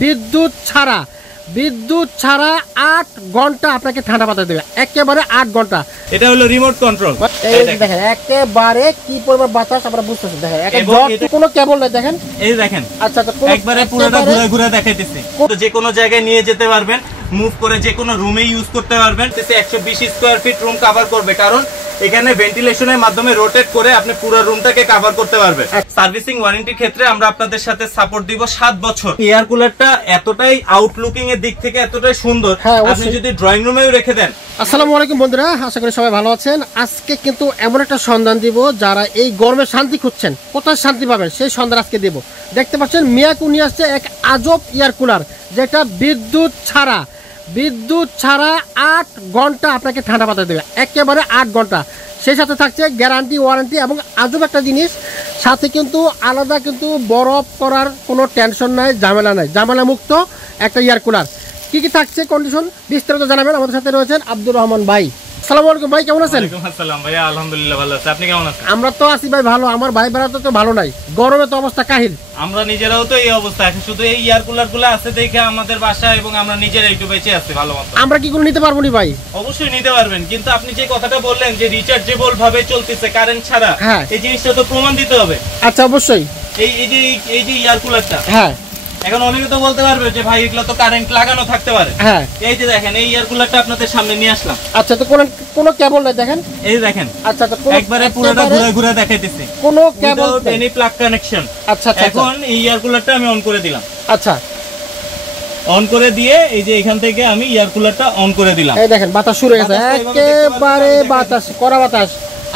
বিদ্যুৎ ছাড়া 8 ঘন্টা আপনাকে ঠান্ডা বাতাস দেবে, একেবারে 8 ঘন্টা। এটা হলো রিমোট কন্ট্রোল। এই দেখেন একেবারে কি পরিমাণ বাতাস আপনারা বুঝতেছেন। দেখেন কোনো কেবল নাই, দেখেন এই দেখেন। আচ্ছা একবারে পুরোটা ঘুরে ঘুরে দেখাইতেছি। তো যে কোনো জায়গায় নিয়ে যেতে পারবেন, মুভ করে যে কোনো রুমে ইউজ করতে পারবেন। 120 স্কয়ার ফিট রুম কভার করবে, কারণ এখানে ভেন্টিলেশনের মাধ্যমে রোটেট করে আপনি পুরো রুমটাকে কভার করতে পারবেন। সার্ভিসিং ওয়ারেন্টির ক্ষেত্রে আমরা আপনাদের সাথে সাপোর্ট দিব 7 বছর। এয়ার কুলারটা এতটাই আউটলুকিং এর দিক থেকে এতটাই সুন্দর, আপনি যদি ড্রয়িং রুমেও রেখে দেন। আসসালামু আলাইকুম বন্ধুরা, আশা করি সবাই ভালো আছেন। আজকে কিন্তু এমন একটা সন্ধান দিব, যারা এই গরমে শান্তি খুঁজছেন, কোথায় শান্তি পাবেন সেই সন্ধান আজকে দেব। দেখতে পাচ্ছেন মিয়াকো নিয়ে আসছে এক আজব এয়ার কুলার, যেটা বিদ্যুৎ ছাড়া 8 ঘন্টা আপনাকে ঠান্ডা বাতাস দেবে, একেবারে 8 ঘন্টা। সেই সাথে থাকছে গ্যারান্টি, ওয়ারেন্টি এবং আজব একটা জিনিস সাথে কিন্তু আলাদা কিন্তু বরফ করার কোনো টেনশন নাই, ঝামেলা মুক্ত একটা এয়ার কুলার। কি কি থাকছে কন্ডিশন বিস্তারিত জানাবেন। আমাদের সাথে রয়েছেন আব্দুর রহমান ভাই। আসসালামু আলাইকুম ভাই, কেমন আছেন? ওয়ালাইকুম আসসালাম ভাইয়া, আলহামদুলিল্লাহ ভালো আছি। আপনি কেমন আছেন? আমরা তো আছি ভাই ভালো, আমার ভাই বেড়াতে তো ভালো নাই, গরমে তো অবস্থা কাহিল। আমরা নিজেরাও তো এই অবস্থা আছে, শুধু এই এয়ার কুলার গুলো আছে দেখে আমাদের বাসা এবং আমরা নিজেরা একটু বেঁচে আছি ভালো মতো। আমরা কি কোনো নিতে পারবো নি ভাই? অবশ্যই নিতে পারবেন, কিন্তু আপনি যে কথাটা বললেন যে রিচার্জেবল ভাবে চলতেছে কারেন্ট ছাড়া, এই জিনিসটা তো প্রমাণ দিতে হবে। আচ্ছা অবশ্যই। এই যে এয়ার কুলারটা, এখন অনেকে তো বলতে পারবে যে ভাই এগুলো তো কারেন্ট লাগানো থাকতে পারে। এই যে দেখেন এই এয়ার কুলারটা আপনাদের সামনে নিয়ে আসলাম। আচ্ছা, তো কোনো কেবল নাই, দেখেন এই দেখেন। আচ্ছা, তো একবারে পুরোটা ঘুরে ঘুরে দেখাইতেছি, কোনো কেবল এনি প্লাগ কানেকশন। আচ্ছা, এখন এই এয়ার কুলারটা আমি অন করে দিলাম। আচ্ছা, অন করে দিয়ে এই যে এখান থেকে আমি এয়ার কুলারটা অন করে দিলাম। এই দেখেন বাতাস শুরু হয়ে গেছে, একেবারে বাতাস, কড়া বাতাস।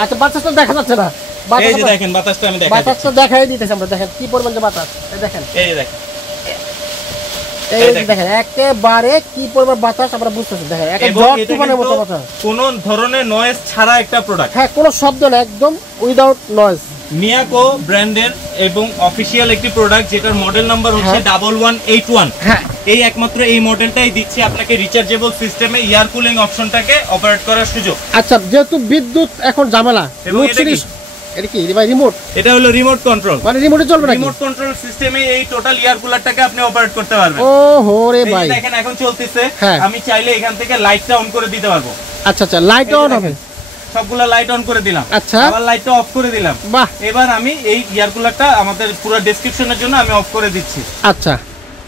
আচ্ছা, বাতাসটা দেখা যাচ্ছে না, এই যে দেখেন বাতাসটা আমি দেখাই, বাতাসটা দেখাই দিতেছি আমরা। দেখেন কি পরিমাণ যে বাতাস, এই দেখেন, এই দেখেন, এই দেখেন একেবারে কি পরিমাণ বাতাস আমরা বুঝতেছি। দেখেন তুফানের মতো বাতাস, কোনো ধরনের নয়েজ ছাড়া একটা প্রোডাক্ট। কোনো শব্দ না, একদম উইদাউট নয়েজ। মিয়াকো ব্র্যান্ডের এবং অফিশিয়াল একটি প্রোডাক্ট, যেটার মডেল নাম্বার হচ্ছে 1181। এই একমাত্র এই মডেলটাই দিচ্ছে আপনাকে রিচার্জেবল সিস্টেমে এয়ার কুলিং অপশনটাকে অপারেট করার সুযোগ। আচ্ছা, যেহেতু বিদ্যুৎ এখন ঝামেলা, এটা কি ভাই রিমোট? এটা হলো রিমোট কন্ট্রোল, মানে রিমোটে চলবে না? রিমোট কন্ট্রোল সিস্টেমে এই টোটাল এয়ার কুলারটাকে আপনি অপারেট করতে পারবেন। ওহো রে ভাই, দেখেন এখন চলতেছে, আমি চাইলে এখান থেকে লাইটটা অন করে দিতে পারবো। আচ্ছা আচ্ছা, লাইট অন হবে, সবগুলা লাইট অন করে দিলাম। আচ্ছা, আবার লাইটটা অফ করে দিলাম। বাহ, এবার আমি এই এয়ার কুলারটা আমাদের পুরো ডেসক্রিপশনের জন্য আমি অফ করে দিচ্ছি। আচ্ছা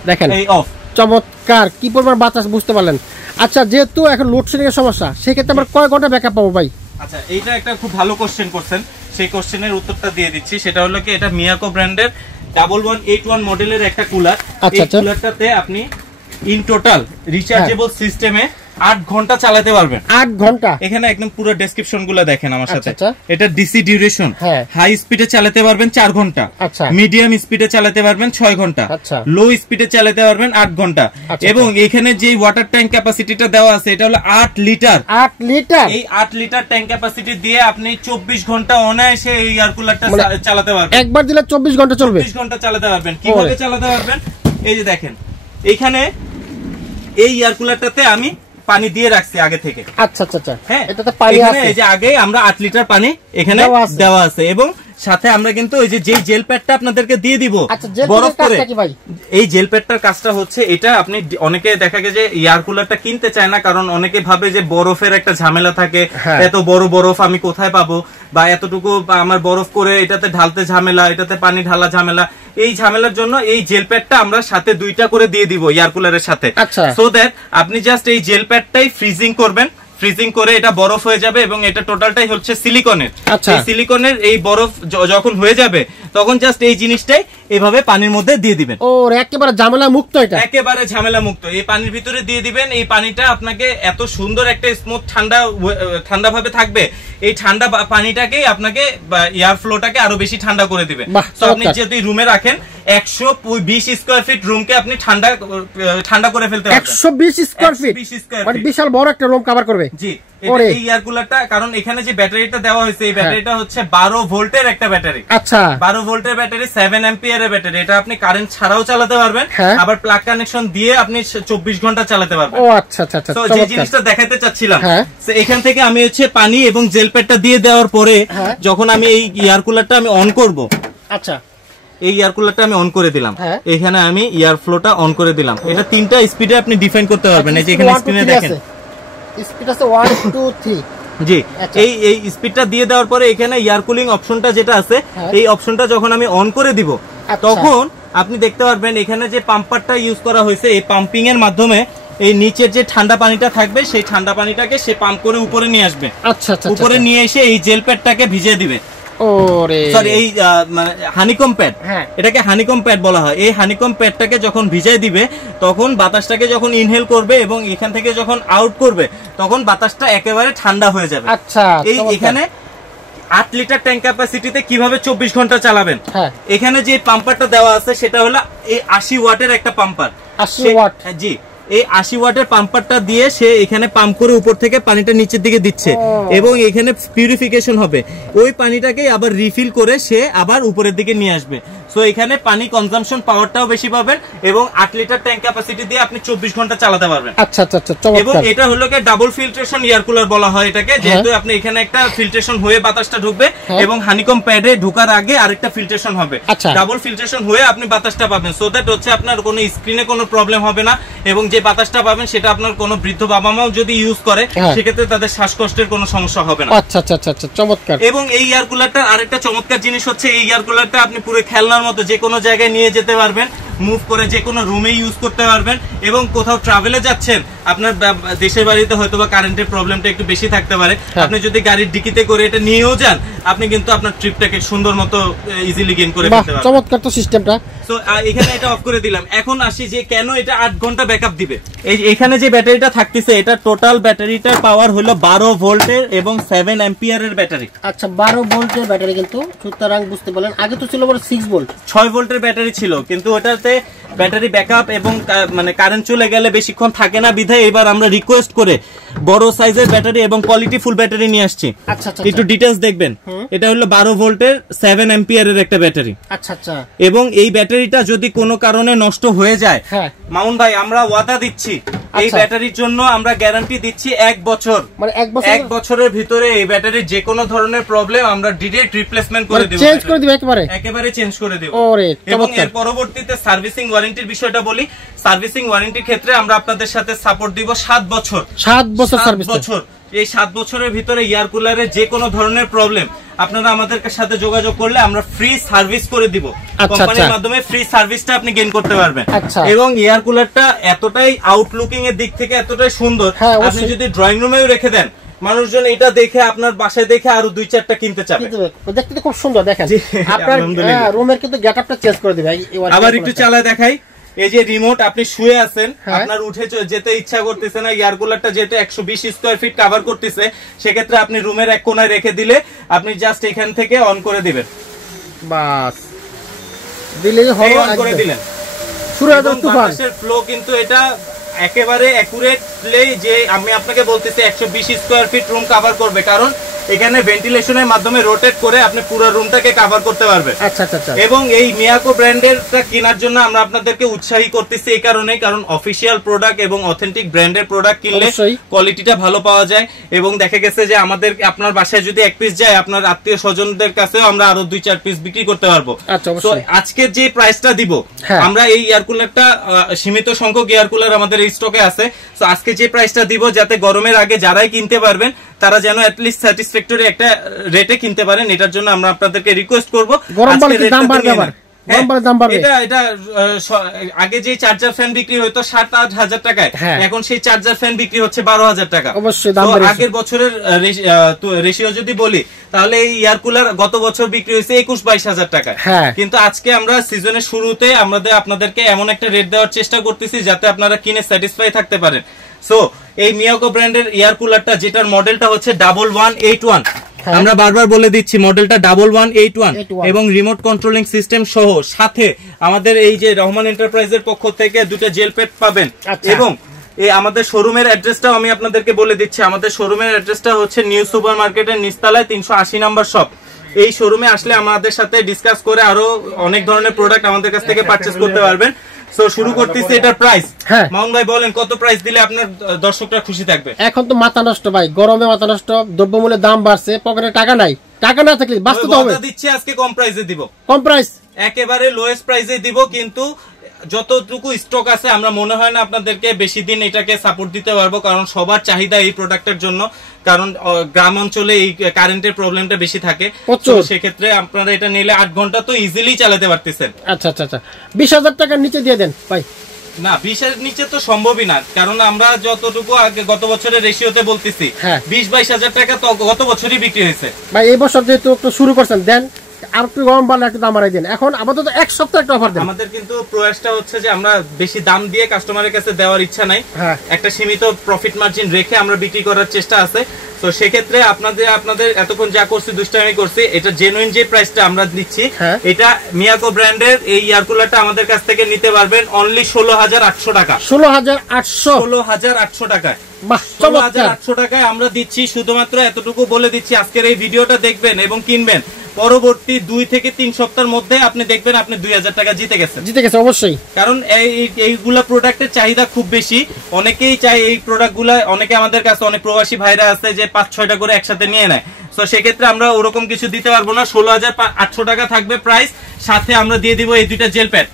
দেখেন, এই অফ, চমৎকার, কি পরিমাণ বাতাস বুঝতে পারলেন। আচ্ছা, যেহেতু এখন লোডশেডিং এর সমস্যা, সেক্ষেত্রে আমরা কয় ঘন্টা ব্যাকআপ পাবো ভাই? আচ্ছা, এইটা একটা খুব ভালো কোশ্চেন করছেন, সেই কোশ্চেনের উত্তরটা দিয়ে দিচ্ছি। সেটা হলো কি, এটা মিয়াকো ব্র্যান্ডের 1181 মডেলের একটা কুলার। এই কুলারটাতে আপনি ইন টোটাল রিচার্জেবল সিস্টেমে 8 ঘন্টা চালাতে পারবেন। 8 ঘন্টা? এখানে একদম পুরো ডেসক্রিপশন গুলো দেখেন আমার সাথে। এটা ডিসি ডিউরেশন, হাই স্পিডে চালাতে পারবেন 4 ঘন্টা, মিডিয়াম স্পিডে চালাতে পারবেন 6 ঘন্টা, লো স্পিডে চালাতে পারবেন 8 ঘন্টা। এবং এখানে যে ওয়াটার ট্যাঙ্ক ক্যাপাসিটিটা দেওয়া আছে, এটা হলো 8 লিটার। 8 লিটার? এই 8 লিটার ট্যাঙ্ক ক্যাপাসিটি দিয়ে আপনি 24 ঘন্টা অনায়াসে এই এয়ার কুলারটা চালাতে পারবেন। একবার দিলে 24 ঘন্টা চলবে? 24 ঘন্টা চালাতে পারবেন। কিভাবে চালাতে পারবেন? এই যে দেখেন, এখানে এই এয়ার কুলারটাতে আমি পানি দিয়ে রাখছি আগে থেকে। আচ্ছা আচ্ছা আচ্ছা, হ্যাঁ, এটাতে পানি আছে। এই যে আগে আমরা 8 লিটার পানি এখানে দেওয়া আছে, এবং সাথে আমরা কিন্তু ওই যে জেল প্যাডটা আপনাদেরকে দিয়ে দিব বরফ করে। এই জেল প্যাডটার কাজটা হচ্ছে এটা, আপনি অনেকে দেখা গেছে যে এয়ার কুলারটা কিনতে চায় না, কারণ অনেকে ভাবে যে বরফের একটা ঝামেলা থাকে, এত বড় বরফ আমি কোথায় পাবো, বা এতটুকু আমার বরফ করে এটাতে ঢালতে ঝামেলা, এটাতে পানি ঢালা ঝামেলা। এই ঝামেলার জন্য এই জেল প্যাডটা আমরা সাথে 2টা করে দিয়ে দিব এয়ার কুলারের সাথে, সো দ্যাট আপনি জাস্ট এই জেল প্যাডটাই ফ্রিজিং করবেন, ফ্রিজিং করে এটা বরফ হয়ে যাবে, এবং এটা টোটালটাই হচ্ছে সিলিকনের। এই সিলিকনের এই বরফ যখন হয়ে যাবে, তখন জাস্ট এই জিনিসটাই এভাবে পানির মধ্যে দিয়ে দিবেন। ও, একেবারে ঝামেলা মুক্ত, এটা একেবারে ঝামেলা মুক্ত। এই পানির ভিতরে দিয়ে দিবেন, এই পানিটা আপনাকে এত সুন্দর একটা স্মুথ ঠান্ডা ভাবে থাকবে। এই ঠান্ডা পানিটাকেই আপনাকে এয়ার ফ্লোটাকে আরো বেশি ঠান্ডা করে দিবে। তো আপনি যদি রুমে রাখেন, 120 স্কয়ার ফিট রুমকে আপনি ঠান্ডা করে ফেলতে পারবেন। 120 স্কয়ার ফিট মানে বিশাল বড় একটা রুম কভার করবে। জি, এই এয়ার কুলারটা, কারণ এখানে যে ব্যাটারিটা দেওয়া হয়েছে, এই ব্যাটারিটা হচ্ছে 12 ভোল্টের একটা ব্যাটারি। আচ্ছা, 12 ভোল্টের ব্যাটারি, 7 অ্যাম্পিয়ারের ব্যাটারি। এটা আপনি কারেন্ট ছাড়াও চালাতে পারবেন, আবার প্লাগ কানেকশন দিয়ে আপনি 24 ঘন্টা চালাতে পারবেন। ও আচ্ছা আচ্ছা আচ্ছা, তো যে জিনিসটা দেখাতে চাচ্ছিলাম, এখান থেকে আমি হচ্ছে পানি এবং জেল প্যাডটা দিয়ে দেওয়ার পরে যখন আমি এই এয়ার কুলারটা আমি অন করব, আচ্ছা, এই এয়ার কুলারটা আমি অন করে দিলাম, এখানে আমি এয়ার ফ্লোটা অন করে দিলাম। এটা তিনটা স্পিডে আপনি ডিফাইন করতে পারবেন। এই যে এখানে স্ক্রিনে দেখেন স্পিড আছে 1 2 3। জি, এই স্পিডটা দিয়ে দেওয়ার পরে এখানে এয়ার কুলিং অপশনটা যেটা আছে, এই অপশনটা যখন আমি অন করে দিব তখন আপনি দেখতে পারবেন এখানে যে পাম্পারটা ইউজ করা হয়েছে, এই পাম্পিং এর মাধ্যমে এই নিচের যে ঠান্ডা পানিটা থাকবে সেই ঠান্ডা পানিটাকে সে পাম্প করে উপরে নিয়ে আসবে। আচ্ছা আচ্ছা, উপরে নিয়ে এসে এই জেল প্যাডটাকে ভিজিয়ে দিবে। ওরে সরি, এই মানে হানিকম প্যাড, এটাকে হানিকম প্যাড বলা হয়। এই হানিকম প্যাডটাকে যখন ভিজিয়ে দিবে তখন বাতাসটাকে যখন ইনহেল করবে এবং এখান থেকে যখন আউট করবে তখন বাতাসটা একেবারে ঠান্ডা হয়ে যাবে। আচ্ছা, এই এখানে 8 লিটার ট্যাঙ্ক ক্যাপাসিটিতে কিভাবে 24 ঘন্টা চালাবেন, এখানে যে পাম্পারটা দেওয়া আছে সেটা হলো এই 80 ওয়াটের একটা পাম্পার। 80 ওয়াট? জি, এই 80 ওয়াটের পাম্পারটা দিয়ে সে এখানে পাম্প করে উপর থেকে পানিটা নিচের দিকে দিচ্ছে এবং এখানে পিউরিফিকেশন হবে। ওই পানিটাকে আবার রিফিল করে সে আবার উপরের দিকে নিয়ে আসবে। সো এখানে পানি কনজাম্পশন পাওয়ারটাও বেশি পাবেন এবং 8 লিটার ট্যাঙ্ক ক্যাপাসিটি দিয়ে আপনি 24 ঘন্টা চালাতে পারবেন। আচ্ছা আচ্ছা আচ্ছা, চমৎকার। এবং এটা হলো কি ডাবল ফিল্ট্রেশন এয়ার কুলার বলা হয় এটাকে, যেহেতু আপনি এখানে একটা ফিল্ট্রেশন হয়ে বাতাসটা ঢুকবে এবং হানিকম প্যাডে ঢোকার আগে আরেকটা ফিল্ট্রেশন হবে। ডাবল ফিল্ট্রেশন হয়ে আপনি বাতাসটা পাবেন। সো দ্যাট হচ্ছে আপনার কোনো স্ক্রিনে কোনো প্রবলেম হবে না এবং যে বাতাসটা পাবেন সেটা আপনার কোনো বৃদ্ধ বাবা মাও যদি ইউজ করে সেক্ষেত্রে তাদের শ্বাসকষ্টের কোনো সমস্যা হবে না। আচ্ছা আচ্ছা আচ্ছা, চমৎকার। এবং এই এয়ার কুলারটার আরেকটা চমৎকার জিনিস হচ্ছে এই এয়ার কুলারটা আপনি পুরো খেলনার মতো যে কোনো জায়গায় নিয়ে যেতে পারবেন, মুভ করে যে কোনো রুমে ইউজ করতে পারবেন এবং কোথাও ট্রাভেলে যাচ্ছেন, আপনার দেশের বাড়িতে হয়তো বা কারেন্টের প্রবলেমটা একটু বেশি থাকতে পারে, আপনি যদি গাড়ির ডিকিতে করে এটা নিয়েও যান আপনি কিন্তু আপনার ট্রিপটাকে সুন্দর মতো ইজিলি গেইন করে ফেলতে পারবেন। চমৎকার তো সিস্টেমটা। সো এখানে এটা অফ করে দিলাম। এখন আসি যে কেন এটা 8 ঘন্টা ব্যাকআপ দিবে। এই এখানে যে ব্যাটারিটা থাকতেছে এটা টোটাল ব্যাটারিটার পাওয়ার হলো 12 ভোল্টের এবং 7 অ্যাম্পিয়ারের ব্যাটারি। আচ্ছা, 12 ভোল্টের ব্যাটারি, কিন্তু সুতরাং বুঝতে পারলেন আগে তো ছিল বড় 6 ভোল্ট 6 ভোল্টের ব্যাটারি ছিল, কিন্তু ওটাতে ব্যাটারি ব্যাকআপ এবং মানে কারেন্ট চলে গেলে বেশিক্ষণ থাকে না বিধায় এবার আমরা রিকোয়েস্ট করে বড় সাইজের ব্যাটারি এবং কোয়ালিটি ফুল ব্যাটারি নিয়ে আসছি। আচ্ছা আচ্ছা, একটু ডিটেইলস দেখবেন। এটা হলো 12 ভোল্টের 7 অ্যাম্পিয়ারের একটা ব্যাটারি। আচ্ছা আচ্ছা, এবং এই ব্যাটারিটা যদি কোনো কারণে নষ্ট হয়ে যায়, মামুন ভাই আমরা ওয়াদা দিচ্ছি এই ব্যাটারির জন্য আমরা গ্যারান্টি দিচ্ছি 1 বছর, মানে 1 বছরের ভিতরে এই ব্যাটারির যে কোনো ধরনের প্রবলেম আমরা ডিরেক্ট রিপ্লেসমেন্ট করে দেব, চেঞ্জ করে দিব, একেবারে চেঞ্জ করে দেব। এবং এর পরবর্তীতে সার্ভিসিং ওয়ারেন্টির বিষয়টা বলি। সার্ভিসিং ওয়ারেন্টির ক্ষেত্রে আমরা আপনাদের সাথে সাপোর্ট দিব 7 বছর। 7 বছর সার্ভিস। এই 7 বছরের ভিতরে এয়ার কুলারে যে কোনো ধরনের প্রবলেম আপনারা আমাদের সাথে যোগাযোগ করলে আমরা ফ্রি সার্ভিস করে দিব। কোম্পানির মাধ্যমে ফ্রি সার্ভিসটা আপনি গেইন করতে পারবেন। এবং এয়ার কুলারটা এতটাই আউটলুকিং এর দিক থেকে এতটাই সুন্দর, আপনি যদি ড্রয়িং রুমেও রেখে দেন মানুষজন এটা দেখে আপনার বাসায় দেখে আরো 2-4টা কিনতে চাবে। দেখতে খুব সুন্দর, দেখেন আপনার রুমের কিন্তু গেটআপটা চেঞ্জ করে দিবে। আবার একটু চালায় দেখাই। এই যে রিমোট, আপনি শুয়ে আছেন, আপনার উঠে যেতে ইচ্ছা করতেছে না, এয়ার কুলারটা যেহেতু 120 স্কয়ার ফিট কভার করতেছে সেক্ষেত্রে আপনি রুমের এক কোনায় রেখে দিলে আপনি জাস্ট এখান থেকে অন করে দিবেন, বাস দিলেই হবে, অন করে দিলেন, শুরু হয়ে যাবে তুফান। বাতাসের ফ্লো কিন্তু এটা একেবারে অ্যাকুরেটলি, যে আমি আপনাকে বলতেছি 120 স্কয়ার ফিট রুম কভার করবে, কারণ এখানে ভেন্টিলেশনের মাধ্যমে রোটেট করে আপনি পুরো রুমটাকে কভার করতে পারবেন। আচ্ছা আচ্ছা। এবং এই মিয়াকো ব্র্যান্ডেরটা কেনার জন্য আমরা আপনাদেরকে উৎসাহী করতেছি এই কারণে, কারণ অফিশিয়াল প্রোডাক্ট এবং অথেন্টিক ব্র্যান্ডের প্রোডাক্ট কিনলে কোয়ালিটিটা ভালো পাওয়া যায় এবং দেখা গেছে যে আমাদের আপনার বাসায় যদি 1 পিস যায় আপনার আত্মীয় স্বজনদের কাছেও আমরা আরো 2-4 পিস বিক্রি করতে পারবো। তো আজকে যে প্রাইসটা দিব, আমরা এই এয়ার কুলারটা সীমিত সংখ্যক এয়ার কুলার আমাদের এই স্টকে আছে। তো আজকে যে প্রাইসটা দিব যাতে গরমের আগে যারাই কিনতে পারবেন তারা যেন অ্যাটলিস্ট স্যাটিসফ্যাক্টরি একটা রেটে কিনতে পারেন, এটার জন্য আমরা আপনাদেরকে রিকোয়েস্ট করব। এটা আগে যে চার্জার ফ্যান বিক্রি হতো 7-8 হাজার টাকায়, এখন সেই চার্জার ফ্যান বিক্রি হচ্ছে 12,000 টাকা। আগের বছরের রেশিও যদি বলি তাহলে এই এয়ার কুলার গত বছর বিক্রি হয়েছে 21-22 হাজার টাকায়, কিন্তু আজকে আমরা সিজনের শুরুতে আপনাদেরকে এমন একটা রেট দেওয়ার চেষ্টা করতেছি যাতে আপনারা কিনে স্যাটিসফাই থাকতে পারেন। সো এই মিয়াকো ব্র্যান্ডের এয়ার কুলারটা যেটার মডেলটা হচ্ছে 1181, আমরা বারবার বলে দিচ্ছি মডেলটা 1181 এবং রিমোট কন্ট্রোলিং সিস্টেম সহ সাথে আমাদের এই যে রহমান এন্টারপ্রাইজের পক্ষ থেকে 2টা জেল প্যাড পাবেন। এবং এই আমাদের শোরুমের অ্যাড্রেসটাও আমি আপনাদেরকে বলে দিচ্ছি। আমাদের শোরুমের অ্যাড্রেসটা হচ্ছে নিউ সুপার মার্কেটের নিচতলায় 380 নাম্বার শপ। এই শোরুমে আসলে আমাদের সাথে ডিসকাস করে আরো অনেক ধরনের প্রোডাক্ট আমাদের কাছ থেকে পারচেজ করতে পারবেন। সো শুরু করতেছি এটার প্রাইস। মামুন ভাই বলেন কত প্রাইস দিলে আপনার দর্শকরা খুশি থাকবে? এখন তো মাথা নষ্ট ভাই, গরমে মাথা নষ্ট, দ্রব্যমূল্যের দাম বাড়ছে, পকেটে টাকা নাই, টাকা না থাকলে বাঁচতে তো হবে। দিচ্ছি আজকে কম প্রাইসে দিব, কম প্রাইস একেবারে লোয়েস্ট প্রাইসে দিব, কিন্তু যতটুকু স্টক আছে আমরা মনে হয় না আপনাদেরকে বেশি দিন এটাকে সাপোর্ট দিতে পারবো, কারণ সবার চাহিদা এই প্রোডাক্টের জন্য, কারণ গ্রাম অঞ্চলে এই কারেন্টের প্রবলেমটা বেশি থাকে, তো সেক্ষেত্রে আপনারা এটা নিলে 8 ঘন্টা তো ইজিলি চালাতে পারতেছেন। আচ্ছা আচ্ছা আচ্ছা 20,000 টাকার নিচে দিয়ে দেন ভাই। না 20 এর নিচে তো সম্ভবই না, কারণ আমরা যতটুকু আগে গত বছরের রেশিওতে বলতেছি 20-22 হাজার টাকা তো গত বছরই বিক্রি হয়েছে ভাই। এই বছর যেহেতু একটু শুরু করছেন দেন আর একটু গরম বাড়লে একটু দাম বাড়াই দেন। এখন আপাতত এক সপ্তাহ একটা অফার দেন। আমাদের কিন্তু প্রয়াসটা হচ্ছে যে আমরা বেশি দাম দিয়ে কাস্টমারের কাছে দেওয়ার ইচ্ছা নাই, একটা সীমিত প্রফিট মার্জিন রেখে আমরা বিক্রি করার চেষ্টা আছে। তো সেক্ষেত্রে আপনাদের এতক্ষণ যা করছি দুষ্টামি করছি, এটা জেনুইন যে প্রাইসটা আমরা দিচ্ছি, এটা মিয়াকো ব্র্যান্ডের এই এয়ার কুলারটা আমাদের কাছ থেকে নিতে পারবেন অনলি 16,800 টাকা। 16,800 টাকায় 16,800 টাকায় আমরা দিচ্ছি। শুধুমাত্র এতটুকু বলে দিচ্ছি, আজকের এই ভিডিওটা দেখবেন এবং কিনবেন, পরবর্তী 2 থেকে 3 সপ্তাহের মধ্যে আপনি দেখবেন আপনি 2,000 টাকা জিতে গেছে অবশ্যই। কারণ এইগুলা প্রোডাক্টের চাহিদা খুব বেশি, অনেকেই চায় এই প্রোডাক্টগুলা। অনেকে আমাদের কাছে অনেক প্রবাসী ভাইরা আছে যে 5-6টা করে একসাথে নিয়ে নেয়, তো সেক্ষেত্রে আমরা ওরকম কিছু দিতে পারবো না। 16,800 টাকা থাকবে প্রাইস, সাথে আমরা দিয়ে দিব এই দুইটা জেল প্যাড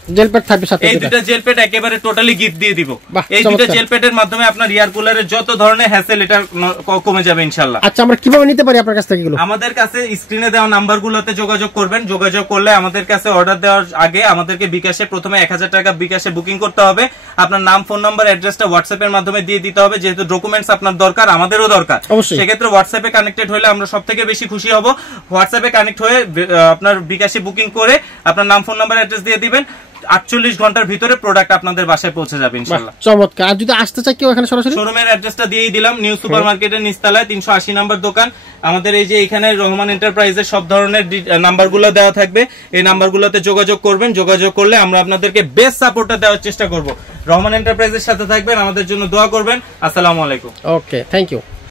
থাকবে সাথে। এই দুইটা জেল প্যাড একেবারে টোটালি গিফট দিয়ে দিব। এই দুইটা জেল প্যাডের মাধ্যমে আপনার এয়ার কুলারের যত ধরনের হ্যাসেল এটা কমে যাবে ইনশাআল্লাহ। আচ্ছা আমরা কিভাবে নিতে পারি আপনার কাছ থেকে এগুলো? আমাদের কাছে স্ক্রিনে দেওয়া নাম্বারগুলোতে যোগাযোগ করবেন। যোগাযোগ করলে আমাদের কাছে অর্ডার দেওয়ার আগে আমাদেরকে বিকাশে প্রথমে 1000 টাকা বিকাশে বুকিং করতে হবে। আপনার নাম, ফোন নাম্বার, অ্যাড্রেসটা হোয়াটসঅ্যাপের মাধ্যমে দিয়ে দিতে হবে, যেহেতু ডকুমেন্টস আপনার দরকার, আমাদেরও দরকার। সেক্ষেত্রে হোয়াটসঅ্যাপে কানেক্টেড হলে আমরা সবথেকে বেশি খুশি হব। হোয়াটসঅ্যাপে কানেক্ট হয়ে আপনার বিকাশে বুকিং করে আপনার নাম, ফোন নাম্বার, অ্যাড্রেস দিয়ে দিবেন। 48 ঘন্টার ভিতরে প্রোডাক্ট আপনাদের বাসায় পৌঁছে যাবে ইনশাআল্লাহ। চমৎকার। আর যদি আসতে চাই কেউ এখানে সরাসরি, শোরুমের অ্যাড্রেসটা দিয়েই দিলাম, নিউ সুপার মার্কেটের নিচতলায় 380 নম্বর দোকান আমাদের। এই যে এখানে রহমান এন্টারপ্রাইজের সব ধরনের নাম্বারগুলো দেওয়া থাকবে, এই নাম্বারগুলোতে যোগাযোগ করবেন। যোগাযোগ করলে আমরা আপনাদেরকে বেস্ট সাপোর্টটা দেওয়ার চেষ্টা করব। রহমান এন্টারপ্রাইজের সাথে থাকবেন, আমাদের জন্য দোয়া করবেন। আসসালামু আলাইকুম। ওকে, থ্যাংক ইউ।